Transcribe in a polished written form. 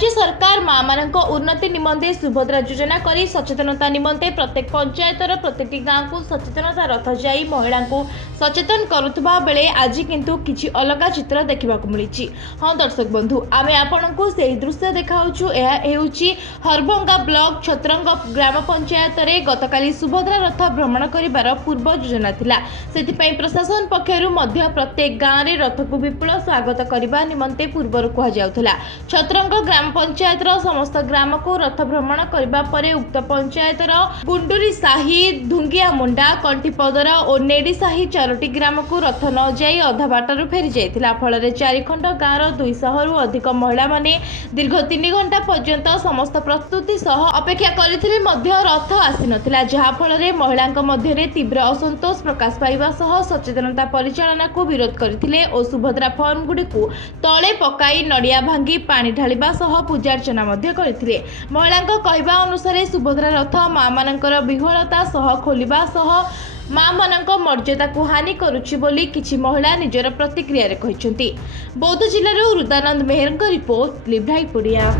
राज्य सरकार माँ मानक उन्नति निमंते सुभद्रा योजना करी सचेतनता निमंते प्रत्येक पंचायतर प्रत्येक गाँव को सचेतनता रथ जाई महिला को सचेतन करुवा बेले आज किंतु किछि अलग चित्र देखा मिली। हाँ दर्शक बंधु आमे आपनकु सेही दृश्य देखाउछु। एहा हेउछि हरभंगा ब्लॉक छत्रंग ग्राम पंचायत रे गतकाली सुभद्रा रथ भ्रमण करिवार पूर्व योजना थिला। सेथिपई प्रशासन पक्षरु मध्य प्रत्येक गाँव रे रथ को विपुल स्वागत करिबा निमंते पूर्वरु कुहा जाउथला। छत्रंग ग्राम पंचायत समस्त ग्राम को रथ भ्रमण करने पर उक्त पंचायत गुंडुरी साही धुंगिया मुंडा कंटीपदर और नेडी साही 4टी ग्राम को रथ न जाई अधा बाटर फेरी जाइथिला। फल चारिखंड गाँव 200 रु अधिक महिला माने दीर्घ 3 घंटा पर्यंत समस्त प्रस्तुति सह अपेक्षा करथिले मध्य रथ आसी नथिला, जहा फल महिला मध्य तीव्र असंतोष प्रकाश पाइबा सह सचेतनता परिचालना को विरोध करथिले और सुभद्रा फॉर्म गुडी को तळे पकाई नडिया भांगी पानी ढालिबा सह पूजार्चना मध्य करथिले। महिलांक कहबा अनुसार सुभद्रा रथ माँ मानकर विह्वलता सह खोलिबा सह माँ मानक मर्यादा को हानि करुछि बोली किछि महिला निजर प्रतिक्रिया रे कहिसंती। बौद्ध जिल्लार रुदानंद मेहरଙ୍କ रिपोर्ट लिव लाइव ओडिया।